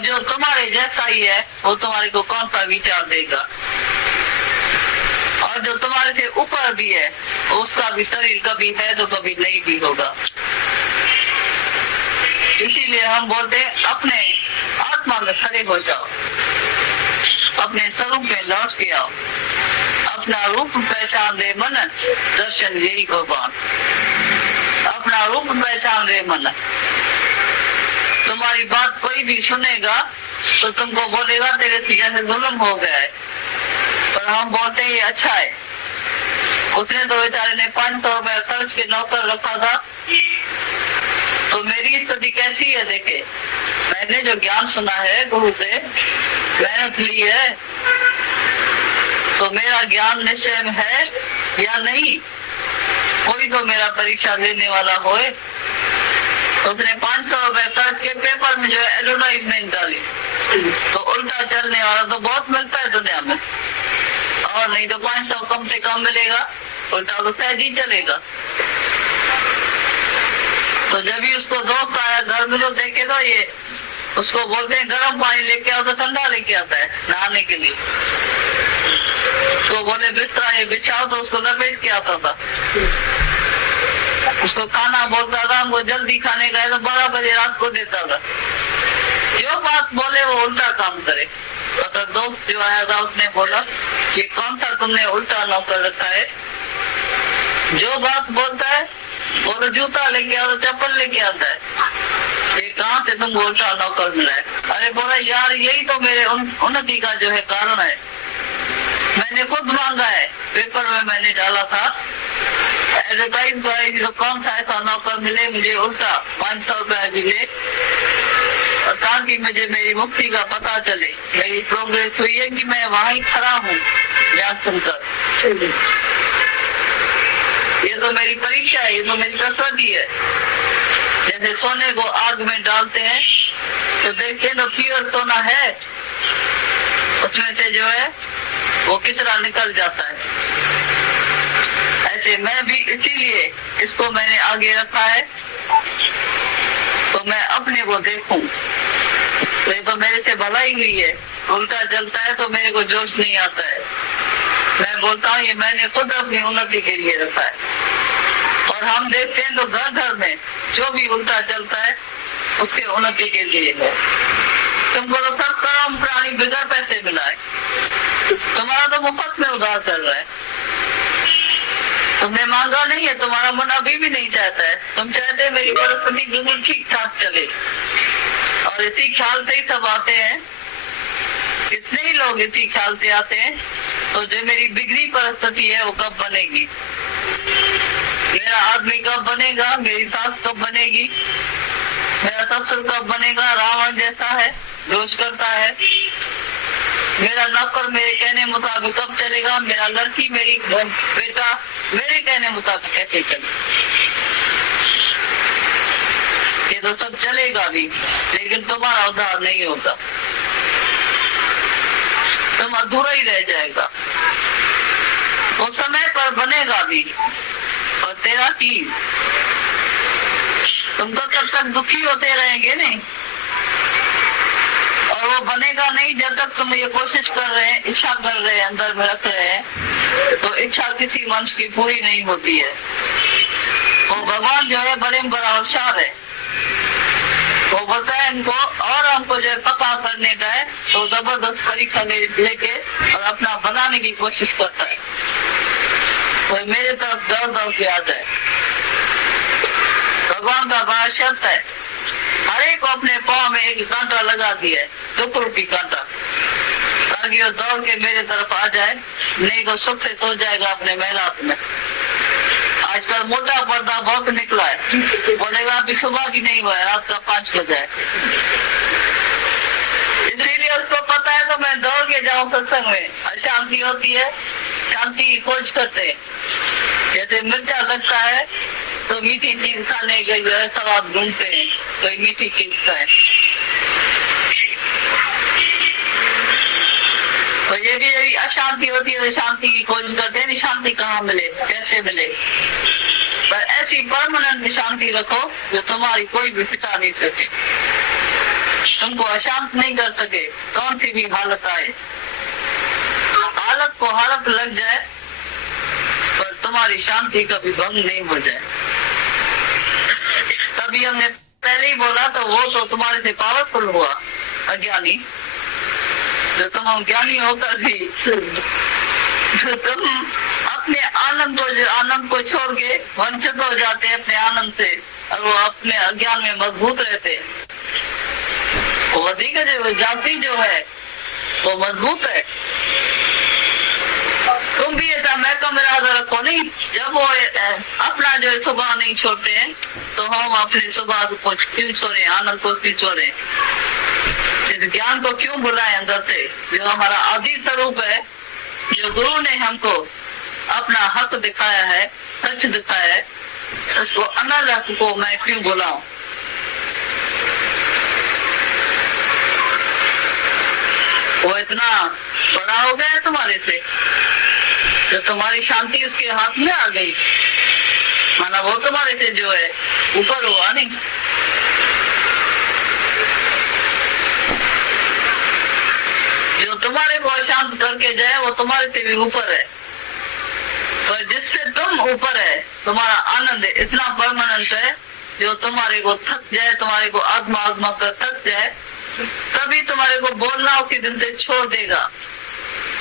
जो तुम्हारे जैसा ही है वो तुम्हारे को कौन सा विचार देगा, और जो तुम्हारे से ऊपर भी है उसका भी शरीर कभी है तो कभी नहीं भी होगा। इसीलिए हम बोलते हैं अपने आत्मा में खड़े हो जाओ, अपने स्वरूप में लौट के आओ, अपना रूप पहचान दे मन, दर्शन यही भगवान। अपना रूप पहचान दे मन। तुम्हारी बात कोई भी सुनेगा तो तुमको बोलेगा तेरे से जैसे जुल्म हो गया है, पर हम बोलते हैं ये अच्छा है। उसने तो बेचारे ने 500 रुपया खर्च के नौकर रखा था, तो मेरी स्थिति कैसी है देखे। मैंने जो ज्ञान सुना है गुरु से, मेहनत ली है, तो मेरा ज्ञान निश्चय में है या नहीं। कोई तो मेरा परीक्षा लेने वाला होए। तो उसने 500 रुपए खर्च के पेपर में जो है एडवर्टाइजमेंट डाली, तो उल्टा चलने वाला तो बहुत मिलता है दुनिया में, और नहीं तो 500 कम से कम मिलेगा, उल्टा तो सहज ही चलेगा। तो जब भी उसको दोस्त आया घर में तो देखे तो ये उसको बोलते हैं गर्म पानी लेके आओ, तो ठंडा लेके आता है नहाने के लिए। तो बोले बिस्तर ये बिछाओ, तो उसको लपेट के आता था। उसको खाना बोलता था, हमको जल्दी खाने का है तो 12 बजे रात को देता था। जो बात बोले वो उल्टा काम करे। तो दोस्त जो आया था उसने बोला कि कौन सा तुमने उल्टा नौकर रखा है, जो बात बोलता है बोलो जूता लेके आओ, चप्पल लेके आता है, ये कहाँ से तुमको उल्टा नौकर मिला है। अरे बोला यार यही तो मेरे उन्नति का जो है कारण है, मैंने खुद मांगा है, पेपर में मैंने डाला था, एडवर्टाइज कराई थी, तो कौन सा ऐसा नौकर मिले मुझे उल्टा 500 रुपया मिले, ताकि मुझे मेरी मुक्ति का पता चले, मेरी प्रोग्रेस हुई है कि मैं वहीं खड़ा हूँ ज्ञान सुनकर। ये तो मेरी परीक्षा है, ये तो मेरी कसौटी है। जैसे सोने को आग में डालते हैं तो देखते हैं तो प्योर सोना है, उसमें से जो है वो किचरा निकल जाता है। ऐसे मैं भी इसीलिए इसको मैंने आगे रखा है, तो मैं अपने को देखूं। तो ये तो मेरे से भलाई हुई है, उल्टा चलता है तो मेरे को जोश नहीं आता है। मैं बोलता हूँ ये मैंने खुद अपनी उन्नति के लिए रखा है। और हम देखते हैं तो घर घर में जो भी उल्टा चलता है उसके उन्नति के लिए है। तुमको तो सब कर्म प्राणी बिगड़ पैसे मिला है, तुम्हारा तो मुफ्त में उधार चल रहा है, तुमने मांगा नहीं है, तुम्हारा मन अभी भी नहीं चाहता है। तुम चाहते हैं मेरी परिस्थिति बिल्कुल ठीक ठाक चले, और इसी ख्याल से ही सब आते हैं। कितने ही लोग इसी ख्याल से आते हैं, तो जो मेरी बिगड़ी परिस्थिति है वो कब बनेगी, मेरा आदमी कब बनेगा, मेरी सास कब बनेगी, मेरा ससुर कब बनेगा, रावण जैसा है, दोष करता है, मेरा नौकर मेरे कहने मुताबिक कब चलेगा, मेरा लड़की मेरी बेटा मेरे कहने मुताबिक कैसे चले। ये तो सब चलेगा भी, लेकिन तुम्हारा उद्धार नहीं होगा, तुम अधूरा ही रह जाएगा। वो समय पर बनेगा भी, और तेरा की तुम तो तब तक दुखी होते रहेंगे नहीं, और वो बनेगा नहीं जब तक तुम ये कोशिश कर रहे हैं, इच्छा कर रहे हैं, अंदर में रख रहे हैं, तो इच्छा किसी मनुष्य की पूरी नहीं होती है। वो भगवान जो है बड़े बड़ा होशियार है, वो बोलता है इनको और हमको जो है पक्का करने का है, तो जबरदस्त परीक्षा लेके और अपना बनाने की कोशिश करता है, तो मेरे तरफ दौड़ दौड़ के आ जाए। भगवान का बड़ा शर्त है, हर एक को अपने पाँव में एक कांटा लगा दिया है, 2 रुपये कांटा, ताकि वो दौड़ के मेरे तरफ आ जाए, नहीं तो सुख से सो जाएगा अपने मेहनत में। आजकल मोटा पर्दा बहुत निकला है, बोलेगा अभी सुबह की नहीं हुआ है, रात का 5 बजे है, इसीलिए उसको पता है तो मैं दौड़ के जाऊं सत्संग में। अशांति होती है, शांति की खोज करते हैं। जैसे मिर्चा लगता है तो मीठी चीज खाने के जो है स्वाद ढूंढते हैं, तो मीठी चीज खाए। तो ये भी यदि अशांति होती है तो शांति की खोज करते हैं, शांति कहाँ मिले, कैसे मिले। पर ऐसी परमानेंट शांति रखो जो तुम्हारी कोई भी पिता नहीं सके। तुमको अशांत नहीं कर सके, कौन सी भी हालत आए, हालत को हालत लग जाए पर तुम्हारी शांति कभी भंग नहीं हो जाए। तभी हमने पहले ही बोला तो वो तो तुम्हारे से पावरफुल हुआ अज्ञानी, तो तुम ज्ञानी होकर भी तुम अपने आनंद को छोड़ के वंचित हो जाते हैं अपने आनंद से, और वो अपने अज्ञान में मजबूत रहते हैं। वो अधिक जो जाति जो है वो मजबूत है। तुम भी ऐसा मैं कम इरादा रखो नहीं, जब वो अपना जो स्वभाव नहीं छोड़ते हैं तो हम अपने स्वभाव को क्यों छोड़े, आनंद को क्यों छोड़े, इस ज्ञान को क्यों बुलाए अंदर से, जो हमारा आदि स्वरूप है, जो गुरु ने हमको अपना हक दिखाया है, सच दिखाया है, उसको अनर्थ को मैं क्यों बुलाऊं। वो इतना बड़ा हो गया तुम्हारे से, तो तुम्हारी शांति उसके हाथ में आ गई, माना वो तुम्हारे से जो है ऊपर हुआ नहीं। जो तुम्हारे को अशांत करके जाए वो तुम्हारे से भी ऊपर है, पर जिससे तुम ऊपर है तुम्हारा आनंद इतना परमानेंट है, जो तुम्हारे को थक जाए, तुम्हारे को आत्मा कर थक जाए, तभी तुम्हारे को बोलना उसी दिन से छोड़ देगा,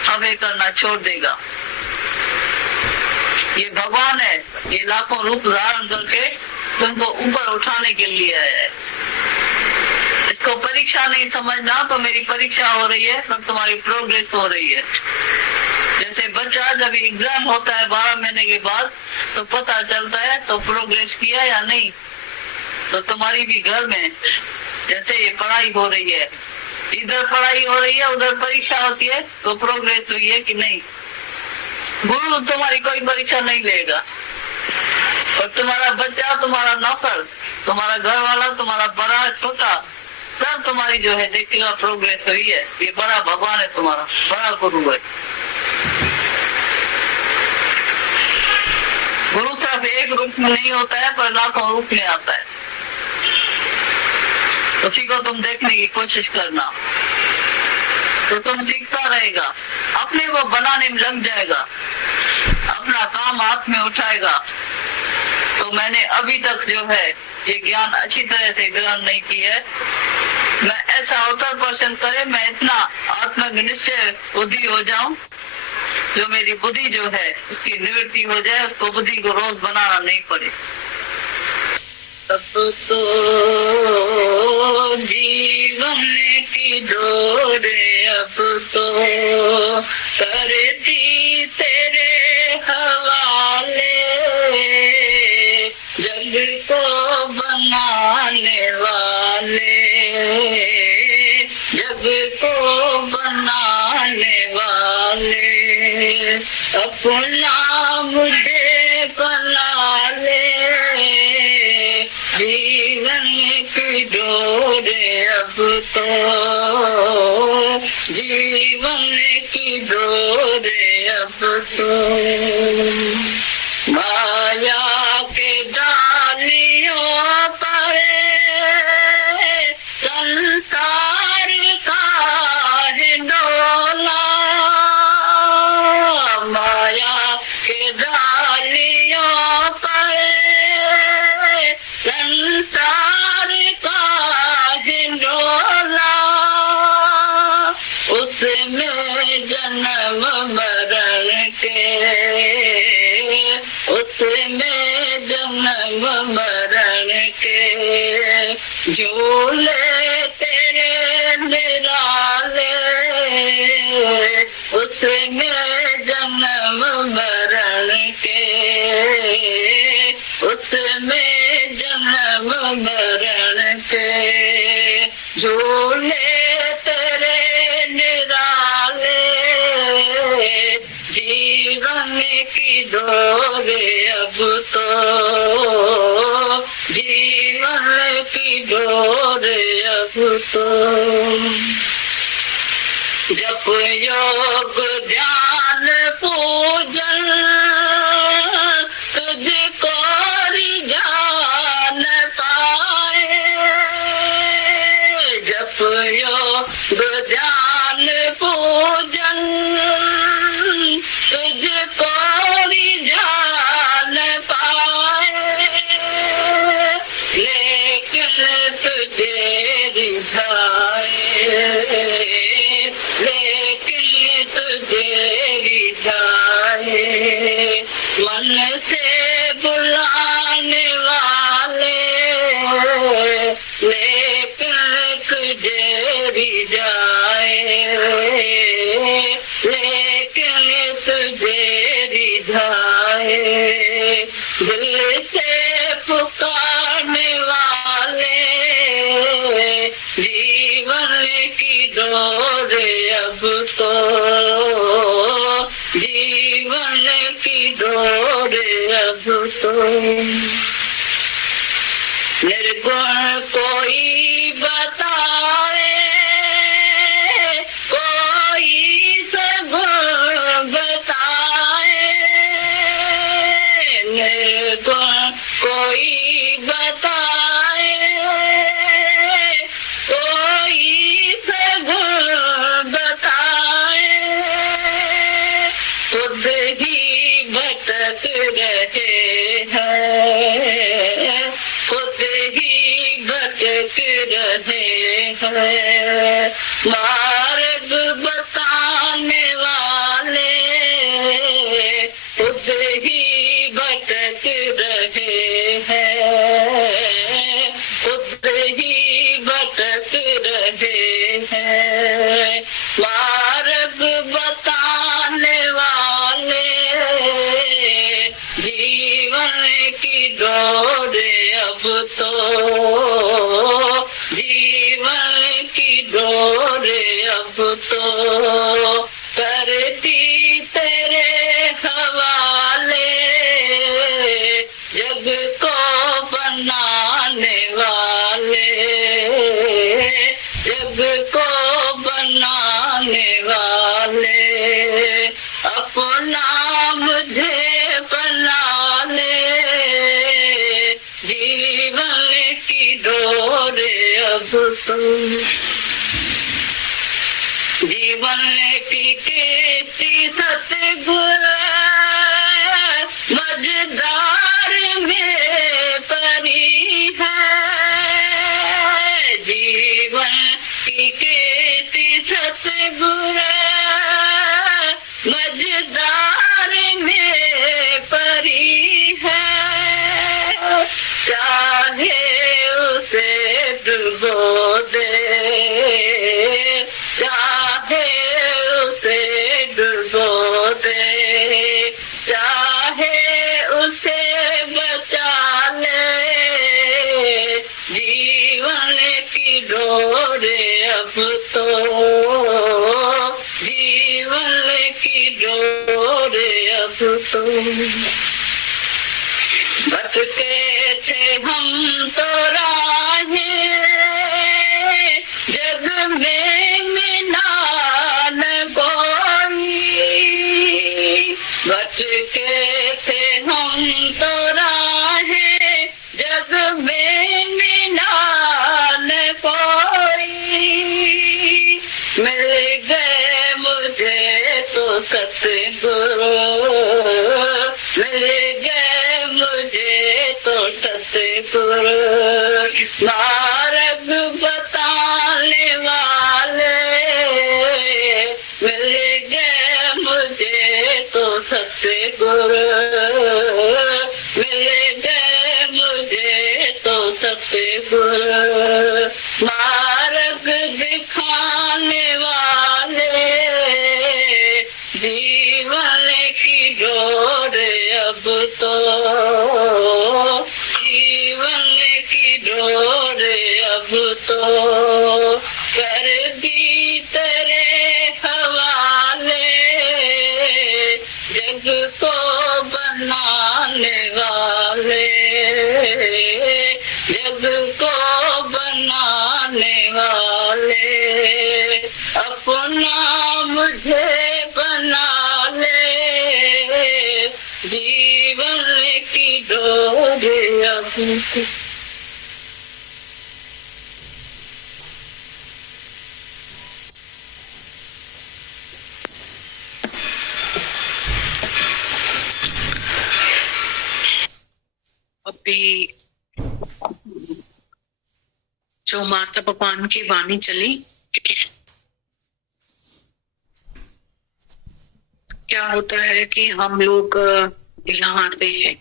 हवे करना छोड़ देगा। ये भगवान है, ये लाखों रूप धारण करके तुमको ऊपर उठाने के लिए है। इसको परीक्षा नहीं समझना, तो मेरी परीक्षा हो रही है, तब तुम्हारी प्रोग्रेस हो रही है। जैसे बच्चा जब एग्जाम होता है 12 महीने के बाद, तो पता चलता है तो प्रोग्रेस किया या नहीं। तो तुम्हारी भी घर में जैसे ये पढ़ाई हो रही है, इधर पढ़ाई हो रही है, उधर परीक्षा होती है, तो प्रोग्रेस हुई है कि नहीं। गुरु तुम्हारी कोई परीक्षा नहीं लेगा, और तुम्हारा बच्चा, तुम्हारा नौकर, तुम्हारा घर वाला, तुम्हारा बड़ा छोटा, सब तुम्हारी जो है देखेगा प्रोग्रेस हुई है। ये बड़ा भगवान है, तुम्हारा बड़ा गुरु है। गुरु सिर्फ एक रूप में नहीं होता है, पर लाखों रूप में आता है। उसी को तुम देखने की कोशिश करना, तो तुम सीखता रहेगा, अपने को बनाने में लग जाएगा, अपना काम हाथ में उठाएगा। तो मैंने अभी तक जो है ये ज्ञान अच्छी तरह से ग्रहण नहीं की है। मैं ऐसा अवसर पर्सन करे, मैं इतना आत्मनिश्चय बुद्धि हो जाऊं, जो मेरी बुद्धि जो है उसकी निवृत्ति हो जाए, उसको बुद्धि को रोज बनाना नहीं पड़े। अब तो जीवन की डोरे अब तो कर दी तेरे हवाले, जग को बनाने वाले, जग को बनाने वाले, अपना मुझे बना ले, जीवन की डोरे अब तो, जीवन की डोरे अब तो, माया के डालियों पर संसार का है डोला, माया के डालियों पर संसार का है डोला, उसमें जन्म मरण के, उसमें जन्म मरण के झूले तेरे निराले, उसमें जन्म मरण के, उसमें जन्म मरण के झूले तेरे निराले, जीवन की डोरे अब तो, जीवन की डोरे अब तो, जप योग ध्यान पूजन तुझको जान पाए, जप जप योग ध्यान पूजन तुझको जान पाए, लेकिन तुझे रिझाए, लेकिन तुझे रिझाए। मन से बुलाने वाले, लेकिन तुझे रिझाए, लेकिन तुझे रिझाए। दिल से पुकारने वाले, जीवन की डोर अब तो, जीवन की डोर अब तो। निर्गुण कोई बताए, कोई सगुण बताए, निर्गुण कोई बताए, कोई सगुण बताए। खुद ही भटक रहे हैं, खुद ही भटक रहे हैं। मार्ग बताने वाले खुद ही भटक रहे हैं, खुद ही भटक रहे हैं। मार्ग बताने वाले जीवन की डोर अब तो, जीवन की डोर अब तो। करती तेरे हवाले जग को बनाने वाले, जग को बनाने वाले। अपना मुझे बना ले, जीवन की डोर अब तो। जीवन की खेती सतगुर मझधार में परी है, जीवन की खेती सतगुर मझधार में परी है। चाहे उसे डुबो दे, चाहे उसे डुबो दे, चाहे उसे बचा ले, जीवन की डोर अब तो, जीवन की डोर अब तो। भटके थे हम तो राहें जग में मिला न कोई, भटके थे हम तो राहें जग में मिला न कोई। मिल गए मुझे तो सतगुरु, मिल गए मुझे तो सतगुरु। मार्ग बताने वाले मिल गए मुझे तो सतगुरु, मिल गए मुझे तो सतगुरु। मार्ग दिखाने वाले जीवन की डोर अब तो, जीवन की डोर अब तो। कर दी तेरे हवाले जग को बनाने वाले, जग को बनाने वाले। अपना मुझे बना ले, जीवन की डोर अब। अभी जो माता भगवान की वाणी चली, क्या होता है कि हम लोग यहाँ आते हैं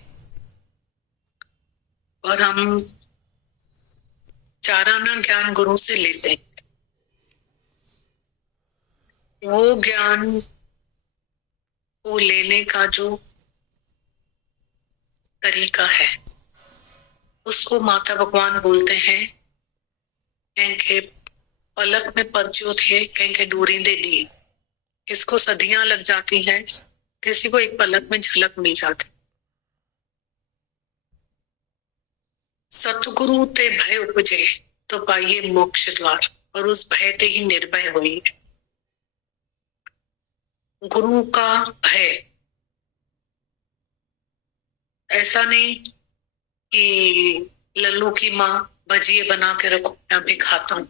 और हम चाराना ज्ञान गुरु से लेते हैं। वो ज्ञान को लेने का जो तरीका है उसको माता भगवान बोलते हैं कहेंगे पलक में परचो थे, कहेंगे डोरी दे दी। किसको सदियां लग जाती हैं, किसी को एक पलक में झलक मिल जाती। सतगुरु ते भय उपजे तो पाइए मोक्ष द्वार, और उस भय ते ही निर्भय हुई। गुरु का भय, ऐसा नहीं कि लल्लू की माँ भजिए बना के रखो मैं भी खाता हूं।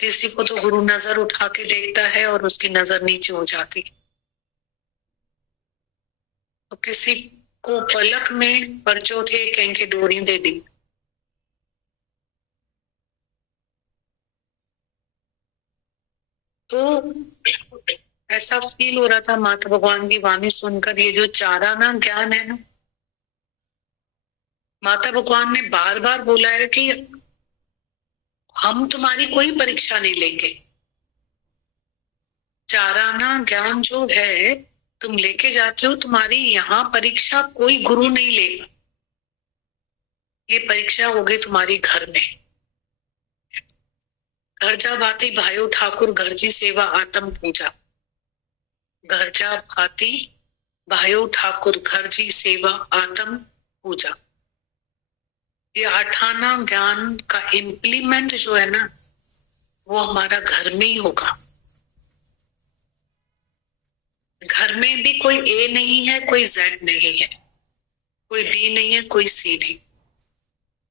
किसी को तो गुरु नजर उठा के देखता है और उसकी नजर नीचे हो जाती, तो किसी को पलक में परचो थे, कहेंगे डोरी दे दी। तो ऐसा फील हो रहा था माता भगवान की वाणी सुनकर, ये जो चाराना ज्ञान है ना, माता भगवान ने बार बार बोला है कि हम तुम्हारी कोई परीक्षा नहीं लेंगे। चाराना ज्ञान जो है तुम लेके जाते हो, तुम्हारी यहाँ परीक्षा कोई गुरु नहीं लेगा। ये परीक्षा होगी तुम्हारी घर में। घर जा भाती भाइयों ठाकुर घर जी सेवा आत्म पूजा। घर जा भाती भाइयों ठाकुर घर जी सेवा आत्म पूजा। ये आठाना ज्ञान का इम्प्लीमेंट जो है ना, वो हमारा घर में ही होगा। घर में भी कोई ए नहीं है, कोई जेड नहीं है, कोई बी नहीं है, कोई सी नहीं,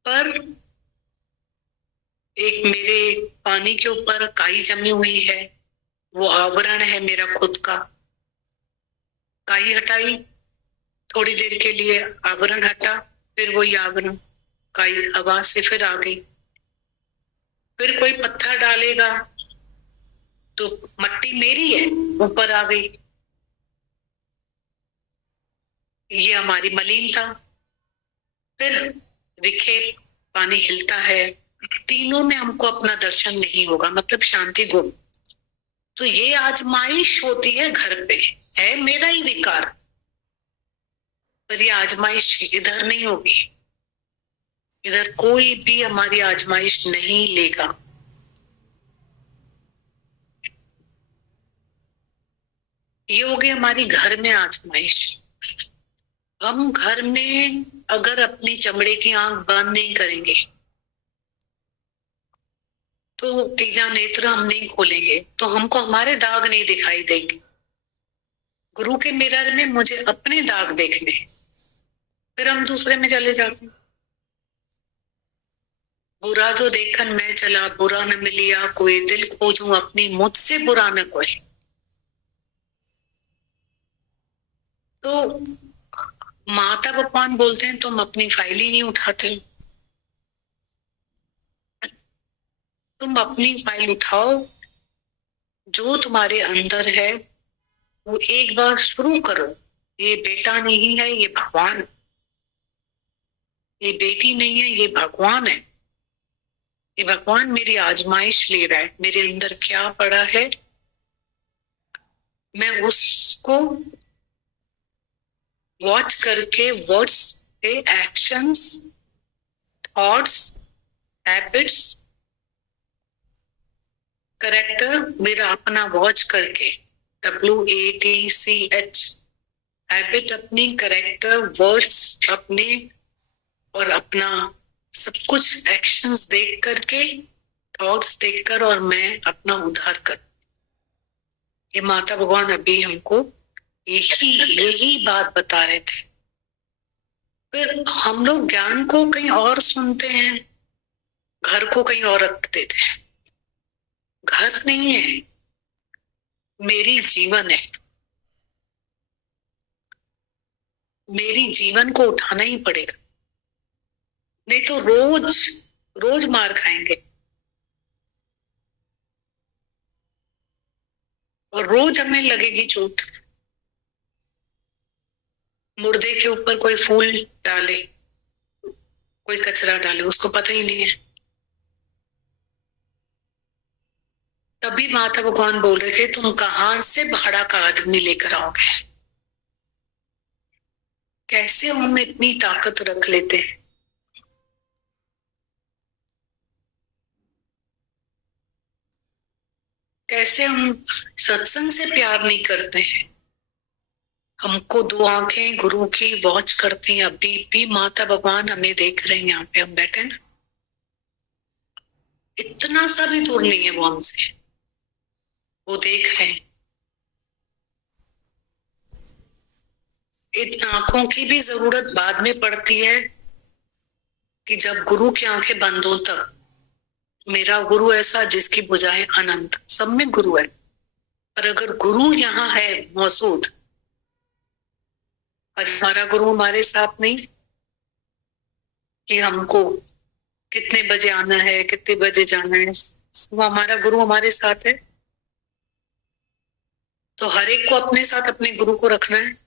पर एक मेरे पानी के ऊपर काई जमी हुई है, वो आवरण है मेरा खुद का। काई हटाई, थोड़ी देर के लिए आवरण हटा, फिर वही आवरण काई हवा से फिर आ गई। फिर कोई पत्थर डालेगा तो मट्टी मेरी है, ऊपर आ गई, ये हमारी मलिनता। फिर विखेप, पानी हिलता है, तीनों में हमको अपना दर्शन नहीं होगा, मतलब शांति गुण। तो ये आजमाइश होती है घर पे, है मेरा ही विकार, पर ये आजमाइश इधर नहीं होगी। इधर कोई भी हमारी आजमाइश नहीं लेगा। ये हो गई हमारी घर में आजमाइश। हम घर में अगर अपनी चमड़े की आंख बंद नहीं करेंगे तो तीजा नेत्र हम नहीं खोलेंगे, तो हमको हमारे दाग नहीं दिखाई देंगे। गुरु के मिरर में मुझे अपने दाग देखने, फिर हम दूसरे में चले जाते हैं। बुरा जो देखन मैं चला, बुरा न मिलिया कोई, दिल खोजूं अपनी मुझसे बुरा न कोई। तो माता भगवान बोलते हैं तुम अपनी फाइल ही नहीं उठाते। तुम अपनी फाइल उठाओ, जो तुम्हारे अंदर है वो एक बार शुरू करो। ये बेटा नहीं है, ये भगवान। ये बेटी नहीं है, ये भगवान है। ये भगवान मेरी आजमाइश ले रहा है, मेरे अंदर क्या पड़ा है मैं उसको वॉच करके वर्ड्स पे, एक्शंस, थॉट्स, हैबिट्स, करेक्टर मेरा अपना वॉच करके, WATCH, हैबिट अपनी, करेक्टर, वर्ड्स अपने, और अपना सब कुछ एक्शंस देख करके, थॉट्स देखकर, और मैं अपना उद्धार कर। ये माता भगवान अभी हमको यही बात बता रहे थे। फिर हम लोग ज्ञान को कहीं और सुनते हैं, घर को कहीं और रख देते हैं। घर नहीं है, मेरी जीवन है। मेरी जीवन को उठाना ही पड़ेगा। नहीं तो रोज रोज मार खाएंगे और रोज हमें लगेगी चोट। मुर्दे के ऊपर कोई फूल डाले, कोई कचरा डाले, उसको पता ही नहीं है। तभी माता भगवान बोल रहे थे तुम कहां से भाड़ा का आदमी लेकर आओगे। कैसे हम इतनी ताकत रख लेते हैं। कैसे हम सत्संग से प्यार नहीं करते हैं। हमको दो आंखें गुरु की वॉच करती हैं, अभी भी माता भगवान हमें देख रहे हैं। यहाँ पे हम बैठे ना, इतना सा भी दूर नहीं है वो हमसे, वो देख रहे हैं। इन आंखों की भी जरूरत बाद में पड़ती है कि जब गुरु की आंखें बंद हो तब। मेरा गुरु ऐसा जिसकी भुजाएं अनंत, सब में गुरु है। पर अगर गुरु यहाँ है मौजूद, और हमारा गुरु हमारे साथ नहीं कि हमको कितने बजे आना है, कितने बजे जाना है, वो हमारा गुरु हमारे साथ है, तो हर एक को अपने साथ अपने गुरु को रखना है।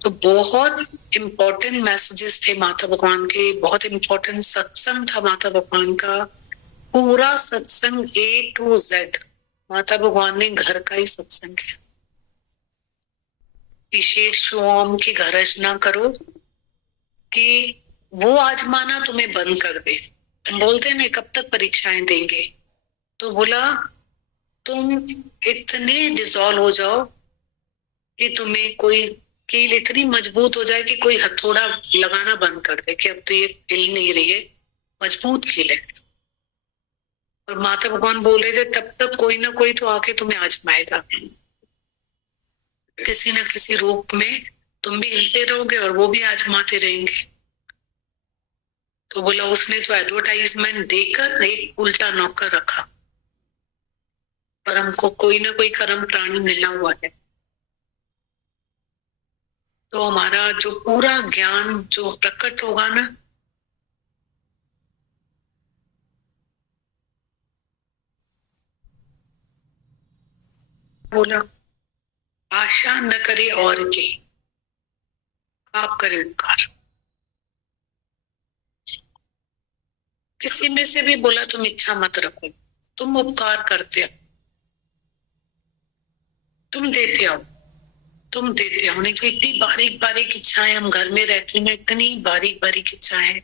तो बहुत इंपॉर्टेंट मैसेजेस थे माता भगवान के, बहुत इंपॉर्टेंट सत्संग था माता भगवान का। पूरा सत्संग A to Z माता भगवान ने घर का ही सत्संग किया। विशेष ओम की गरज ना करो कि वो आजमाना तुम्हें बंद कर दे। हम बोलते हैं ना कब तक परीक्षाएं देंगे, तो बोला तुम इतने डिसॉल्व हो जाओ कि तुम्हें कोई कील इतनी मजबूत हो जाए कि कोई हथौड़ा लगाना बंद कर दे कि अब तो ये हिल नहीं रही है, मजबूत कील है। और माता भगवान बोल रहे थे तब तक कोई ना कोई तो आके तुम्हें आजमाएगा, किसी न किसी रूप में। तुम भी हिलते रहोगे और वो भी आजमाते रहेंगे। तो बोला उसने तो एडवर्टाइजमेंट देकर एक उल्टा नौकर रखा, पर हमको कोई ना कोई कर्म प्राणी मिला हुआ है। तो हमारा जो पूरा ज्ञान जो प्रकट होगा ना, बोला आशा न करे और की, आप करें उपकार। किसी में से भी बोला तुम इच्छा मत रखो, तुम उपकार करते हो, तुम देते हो, तुम देते हो। उन्हें इतनी बारीक बारीक इच्छाएं, हम घर में रहते हैं, इतनी बारीक बारीक इच्छाएं